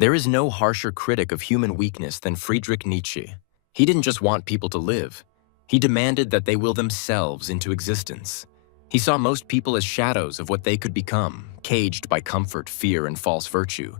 There is no harsher critic of human weakness than Friedrich Nietzsche. He didn't just want people to live. He demanded that they will themselves into existence. He saw most people as shadows of what they could become, caged by comfort, fear, and false virtue.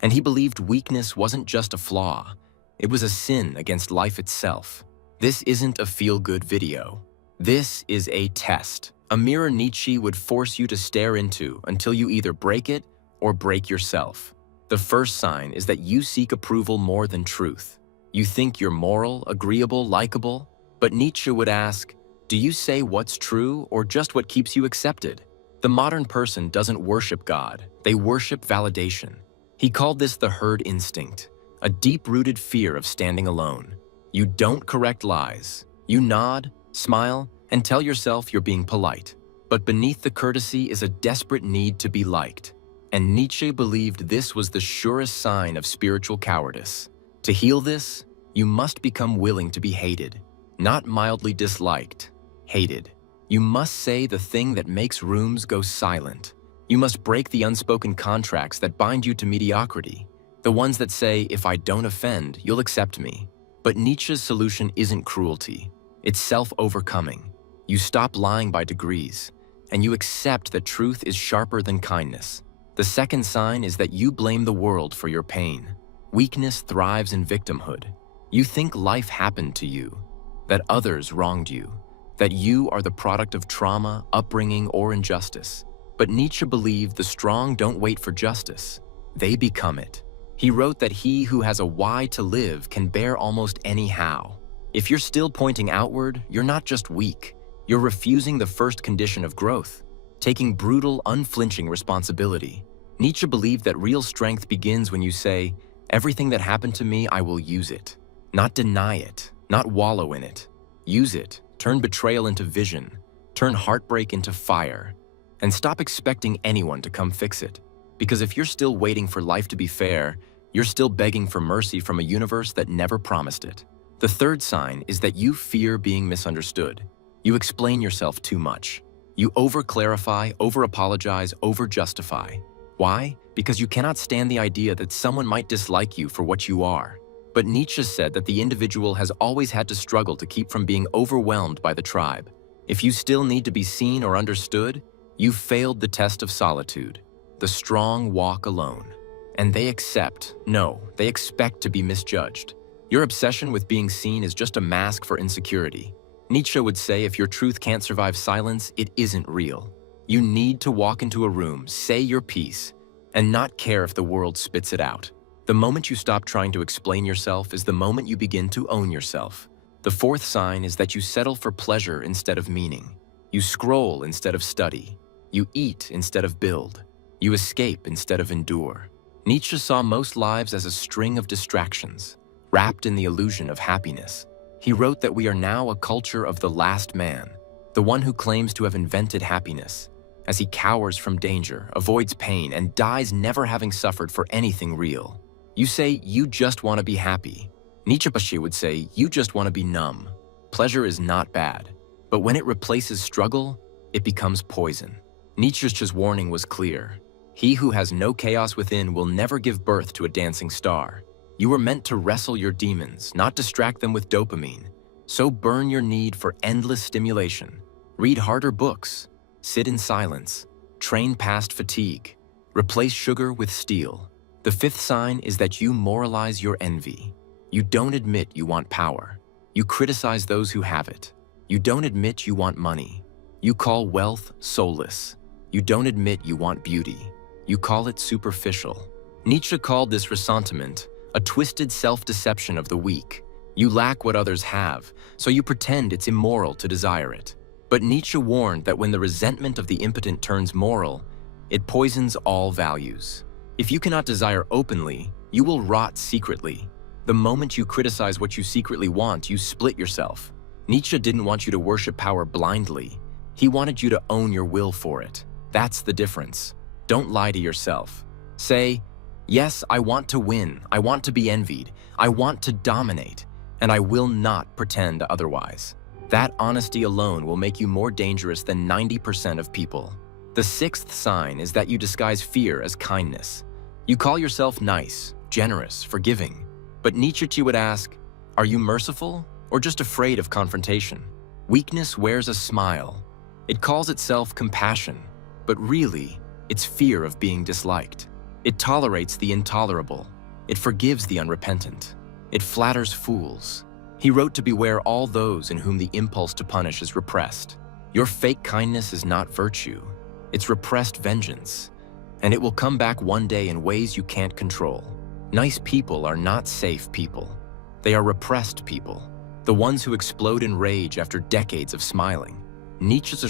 And he believed weakness wasn't just a flaw. It was a sin against life itself. This isn't a feel-good video. This is a test, a mirror Nietzsche would force you to stare into until you either break it or break yourself. The first sign is that you seek approval more than truth. You think you're moral, agreeable, likable, but Nietzsche would ask, do you say what's true or just what keeps you accepted? The modern person doesn't worship God, they worship validation. He called this the herd instinct, a deep-rooted fear of standing alone. You don't correct lies. You nod, smile, and tell yourself you're being polite. But beneath the courtesy is a desperate need to be liked. And Nietzsche believed this was the surest sign of spiritual cowardice. To heal this, you must become willing to be hated, not mildly disliked, hated. You must say the thing that makes rooms go silent. You must break the unspoken contracts that bind you to mediocrity, the ones that say, if I don't offend, you'll accept me. But Nietzsche's solution isn't cruelty. It's self-overcoming. You stop lying by degrees, and you accept that truth is sharper than kindness. The second sign is that you blame the world for your pain. Weakness thrives in victimhood. You think life happened to you, that others wronged you, that you are the product of trauma, upbringing, or injustice. But Nietzsche believed the strong don't wait for justice. They become it. He wrote that he who has a why to live can bear almost any how. If you're still pointing outward, you're not just weak. You're refusing the first condition of growth, taking brutal, unflinching responsibility. Nietzsche believed that real strength begins when you say, everything that happened to me, I will use it. Not deny it, not wallow in it. Use it, turn betrayal into vision, turn heartbreak into fire, and stop expecting anyone to come fix it. Because if you're still waiting for life to be fair, you're still begging for mercy from a universe that never promised it. The third sign is that you fear being misunderstood. You explain yourself too much. You over-clarify, over-apologize, over-justify. Why? Because you cannot stand the idea that someone might dislike you for what you are. But Nietzsche said that the individual has always had to struggle to keep from being overwhelmed by the tribe. If you still need to be seen or understood, you've failed the test of solitude. The strong walk alone. And they they expect to be misjudged. Your obsession with being seen is just a mask for insecurity. Nietzsche would say if your truth can't survive silence, it isn't real. You need to walk into a room, say your piece, and not care if the world spits it out. The moment you stop trying to explain yourself is the moment you begin to own yourself. The fourth sign is that you settle for pleasure instead of meaning. You scroll instead of study. You eat instead of build. You escape instead of endure. Nietzsche saw most lives as a string of distractions, wrapped in the illusion of happiness. He wrote that we are now a culture of the last man, the one who claims to have invented happiness, as he cowers from danger, avoids pain, and dies never having suffered for anything real. You say you just want to be happy. Nietzsche would say you just want to be numb. Pleasure is not bad, but when it replaces struggle, it becomes poison. Nietzsche's warning was clear. He who has no chaos within will never give birth to a dancing star. You were meant to wrestle your demons, not distract them with dopamine. So burn your need for endless stimulation. Read harder books. Sit in silence. Train past fatigue. Replace sugar with steel. The fifth sign is that you moralize your envy. You don't admit you want power. You criticize those who have it. You don't admit you want money. You call wealth soulless. You don't admit you want beauty. You call it superficial. Nietzsche called this ressentiment a twisted self-deception of the weak. You lack what others have, so you pretend it's immoral to desire it. But Nietzsche warned that when the resentment of the impotent turns moral, it poisons all values. If you cannot desire openly, you will rot secretly. The moment you criticize what you secretly want, you split yourself. Nietzsche didn't want you to worship power blindly. He wanted you to own your will for it. That's the difference. Don't lie to yourself. Say, yes, I want to win. I want to be envied. I want to dominate. And I will not pretend otherwise. That honesty alone will make you more dangerous than 90% of people. The sixth sign is that you disguise fear as kindness. You call yourself nice, generous, forgiving. But Nietzsche would ask, are you merciful or just afraid of confrontation? Weakness wears a smile. It calls itself compassion, but really, it's fear of being disliked. It tolerates the intolerable. It forgives the unrepentant. It flatters fools. He wrote to beware all those in whom the impulse to punish is repressed. Your fake kindness is not virtue. It's repressed vengeance. And it will come back one day in ways you can't control. Nice people are not safe people. They are repressed people, the ones who explode in rage after decades of smiling. Nietzsche's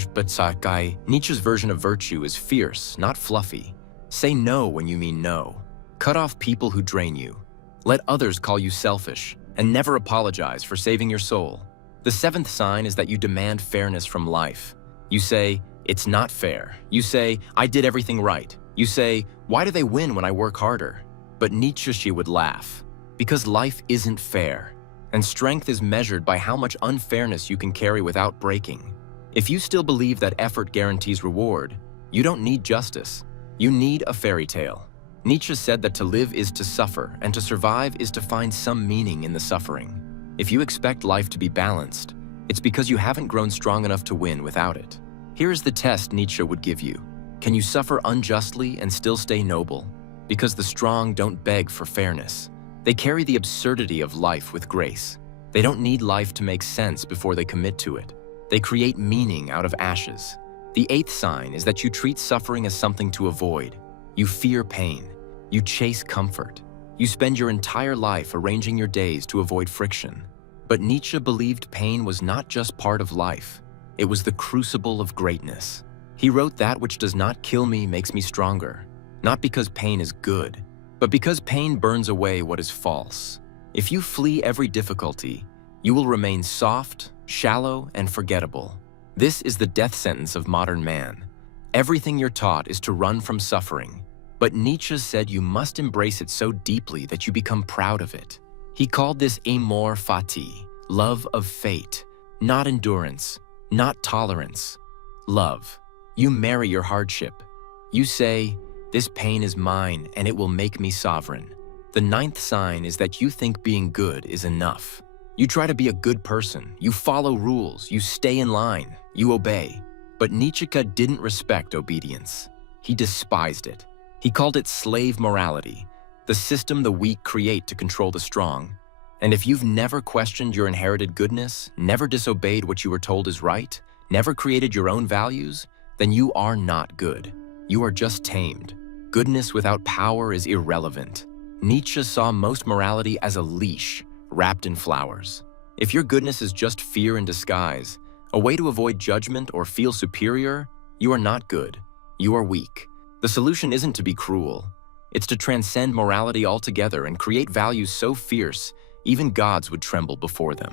version of virtue is fierce, not fluffy. Say no when you mean no. Cut off people who drain you. Let others call you selfish, and never apologize for saving your soul. The seventh sign is that you demand fairness from life. You say, it's not fair. You say, I did everything right. You say, why do they win when I work harder? But Nietzsche would laugh, because life isn't fair, and strength is measured by how much unfairness you can carry without breaking. If you still believe that effort guarantees reward, you don't need justice. You need a fairy tale. Nietzsche said that to live is to suffer, and to survive is to find some meaning in the suffering. If you expect life to be balanced, it's because you haven't grown strong enough to win without it. Here's the test Nietzsche would give you. Can you suffer unjustly and still stay noble? Because the strong don't beg for fairness. They carry the absurdity of life with grace. They don't need life to make sense before they commit to it. They create meaning out of ashes. The eighth sign is that you treat suffering as something to avoid. You fear pain. You chase comfort. You spend your entire life arranging your days to avoid friction. But Nietzsche believed pain was not just part of life. It was the crucible of greatness. He wrote, that which does not kill me makes me stronger. Not because pain is good, but because pain burns away what is false. If you flee every difficulty, you will remain soft, shallow, and forgettable. This is the death sentence of modern man. Everything you're taught is to run from suffering. But Nietzsche said you must embrace it so deeply that you become proud of it. He called this amor fati, love of fate, not endurance, not tolerance. Love. You marry your hardship. You say, this pain is mine and it will make me sovereign. The ninth sign is that you think being good is enough. You try to be a good person. You follow rules. You stay in line. You obey. But Nietzsche didn't respect obedience. He despised it. He called it slave morality, the system the weak create to control the strong. And if you've never questioned your inherited goodness, never disobeyed what you were told is right, never created your own values, then you are not good. You are just tamed. Goodness without power is irrelevant. Nietzsche saw most morality as a leash wrapped in flowers. If your goodness is just fear in disguise, a way to avoid judgment or feel superior, you are not good. You are weak. The solution isn't to be cruel. It's to transcend morality altogether and create values so fierce, even gods would tremble before them.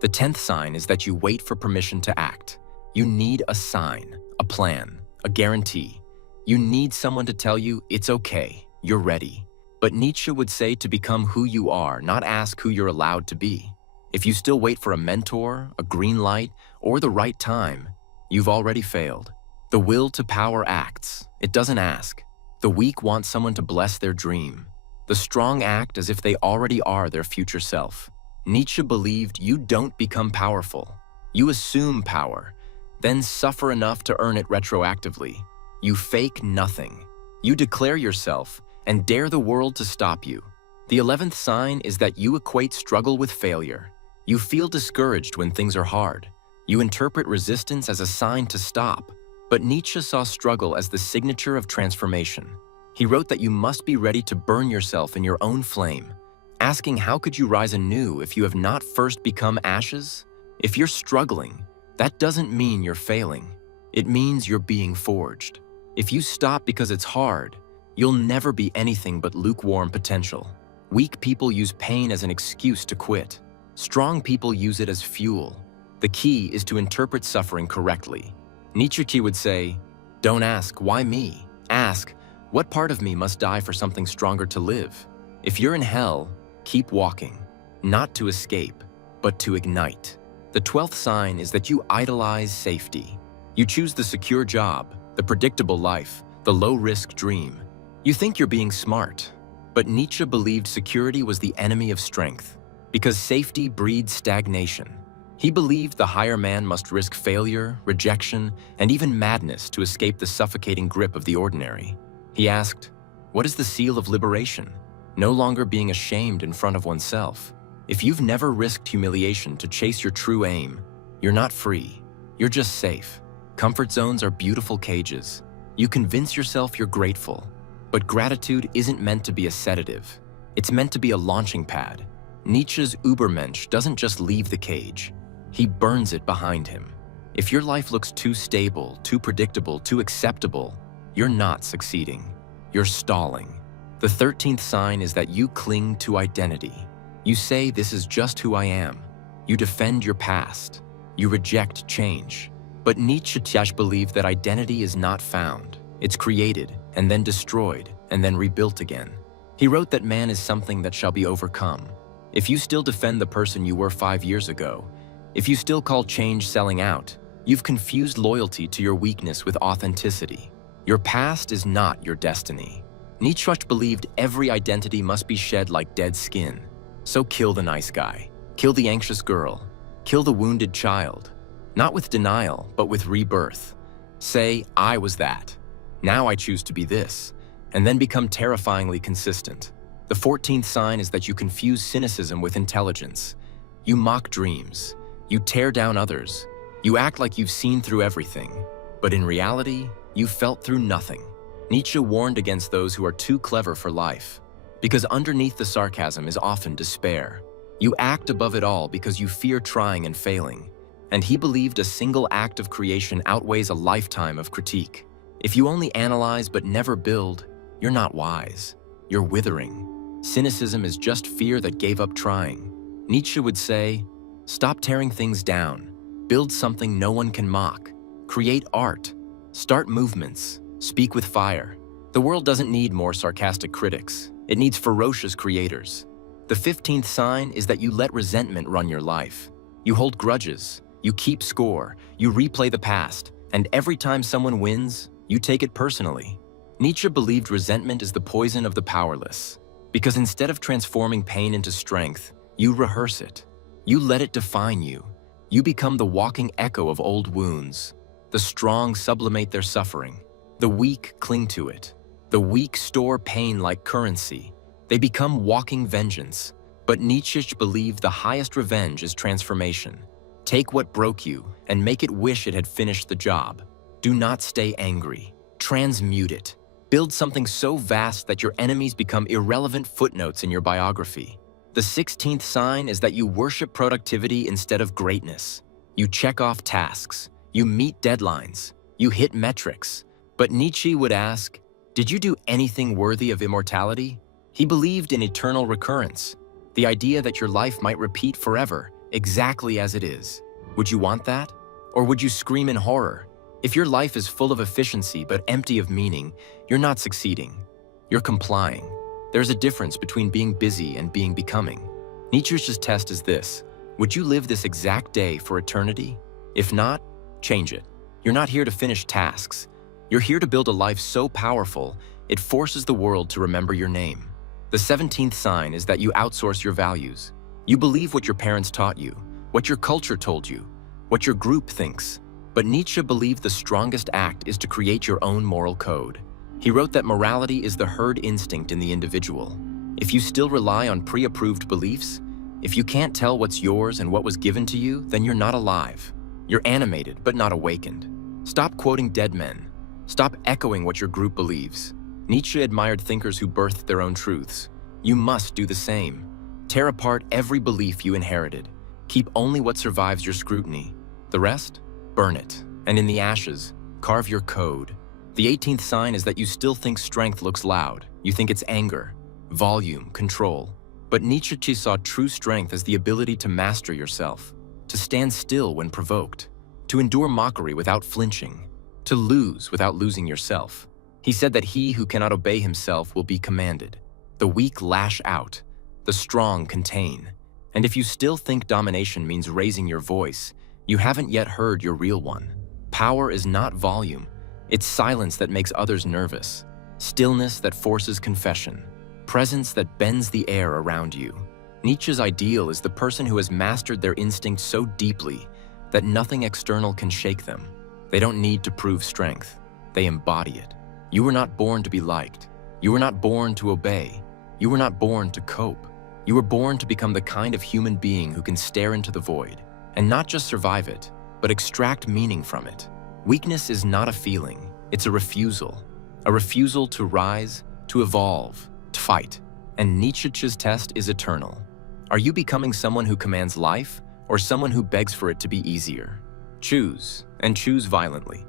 The 10th sign is that you wait for permission to act. You need a sign, a plan, a guarantee. You need someone to tell you it's okay, you're ready. But Nietzsche would say to become who you are, not ask who you're allowed to be. If you still wait for a mentor, a green light, or the right time, you've already failed. The will to power acts. It doesn't ask. The weak want someone to bless their dream. The strong act as if they already are their future self. Nietzsche believed you don't become powerful. You assume power, then suffer enough to earn it retroactively. You fake nothing. You declare yourself and dare the world to stop you. The 11th sign is that you equate struggle with failure. You feel discouraged when things are hard. You interpret resistance as a sign to stop. But Nietzsche saw struggle as the signature of transformation. He wrote that you must be ready to burn yourself in your own flame, asking how could you rise anew if you have not first become ashes? If you're struggling, that doesn't mean you're failing. It means you're being forged. If you stop because it's hard, you'll never be anything but lukewarm potential. Weak people use pain as an excuse to quit. Strong people use it as fuel. The key is to interpret suffering correctly. Nietzsche would say, don't ask, why me? Ask, what part of me must die for something stronger to live? If you're in hell, keep walking, not to escape, but to ignite. The 12th sign is that you idolize safety. You choose the secure job, the predictable life, the low-risk dream. You think you're being smart, But Nietzsche believed security was the enemy of strength, because safety breeds stagnation. He believed the higher man must risk failure, rejection, and even madness to escape the suffocating grip of the ordinary. He asked, "What is the seal of liberation? No longer being ashamed in front of oneself. If you've never risked humiliation to chase your true aim, you're not free. You're just safe. Comfort zones are beautiful cages. You convince yourself you're grateful. But gratitude isn't meant to be a sedative. It's meant to be a launching pad. Nietzsche's Übermensch doesn't just leave the cage. He burns it behind him. If your life looks too stable, too predictable, too acceptable, you're not succeeding. You're stalling. The 13th sign is that you cling to identity. You say, "This is just who I am." You defend your past. You reject change. But Nietzsche believed that identity is not found. It's created, and then destroyed, and then rebuilt again. He wrote that man is something that shall be overcome. If you still defend the person you were 5 years ago, if you still call change selling out, you've confused loyalty to your weakness with authenticity. Your past is not your destiny. Nietzsche believed every identity must be shed like dead skin. So kill the nice guy. Kill the anxious girl. Kill the wounded child. Not with denial, but with rebirth. Say, "I was that. Now I choose to be this," and then become terrifyingly consistent. The 14th sign is that you confuse cynicism with intelligence. You mock dreams. You tear down others. You act like you've seen through everything. But in reality, you felt through nothing. Nietzsche warned against those who are too clever for life, because underneath the sarcasm is often despair. You act above it all because you fear trying and failing. And he believed a single act of creation outweighs a lifetime of critique. If you only analyze but never build, you're not wise. You're withering. Cynicism is just fear that gave up trying. Nietzsche would say, "Stop tearing things down. Build something no one can mock. Create art. Start movements. Speak with fire." The world doesn't need more sarcastic critics. It needs ferocious creators. The 15th sign is that you let resentment run your life. You hold grudges. You keep score. You replay the past. And every time someone wins, you take it personally. Nietzsche believed resentment is the poison of the powerless, because instead of transforming pain into strength, you rehearse it. You let it define you. You become the walking echo of old wounds. The strong sublimate their suffering. The weak cling to it. The weak store pain like currency. They become walking vengeance. But Nietzsche believed the highest revenge is transformation. Take what broke you and make it wish it had finished the job. Do not stay angry. Transmute it. Build something so vast that your enemies become irrelevant footnotes in your biography. The 16th sign is that you worship productivity instead of greatness. You check off tasks. You meet deadlines. You hit metrics. But Nietzsche would ask, did you do anything worthy of immortality? He believed in eternal recurrence, the idea that your life might repeat forever, exactly as it is. Would you want that? Or would you scream in horror? If your life is full of efficiency but empty of meaning, you're not succeeding. You're complying. There's a difference between being busy and being becoming. Nietzsche's test is this: would you live this exact day for eternity? If not, change it. You're not here to finish tasks. You're here to build a life so powerful, it forces the world to remember your name. The 17th sign is that you outsource your values. You believe what your parents taught you, what your culture told you, what your group thinks. But Nietzsche believed the strongest act is to create your own moral code. He wrote that morality is the herd instinct in the individual. If you still rely on pre-approved beliefs, if you can't tell what's yours and what was given to you, then you're not alive. You're animated, but not awakened. Stop quoting dead men. Stop echoing what your group believes. Nietzsche admired thinkers who birthed their own truths. You must do the same. Tear apart every belief you inherited. Keep only what survives your scrutiny. The rest? Burn it. And in the ashes, carve your code. The 18th sign is that you still think strength looks loud. You think it's anger, volume, control. But Nietzsche saw true strength as the ability to master yourself, to stand still when provoked, to endure mockery without flinching, to lose without losing yourself. He said that he who cannot obey himself will be commanded. The weak lash out, the strong contain. And if you still think domination means raising your voice, you haven't yet heard your real one. Power is not volume. It's silence that makes others nervous. Stillness that forces confession. presence that bends the air around you. Nietzsche's ideal is the person who has mastered their instinct so deeply that nothing external can shake them. They don't need to prove strength. They embody it. You were not born to be liked. You were not born to obey. You were not born to cope. You were born to become the kind of human being who can stare into the void and not just survive it, but extract meaning from it. Weakness is not a feeling. It's a refusal to rise, to evolve, to fight. And Nietzsche's test is eternal. Are you becoming someone who commands life or someone who begs for it to be easier? Choose, and choose violently.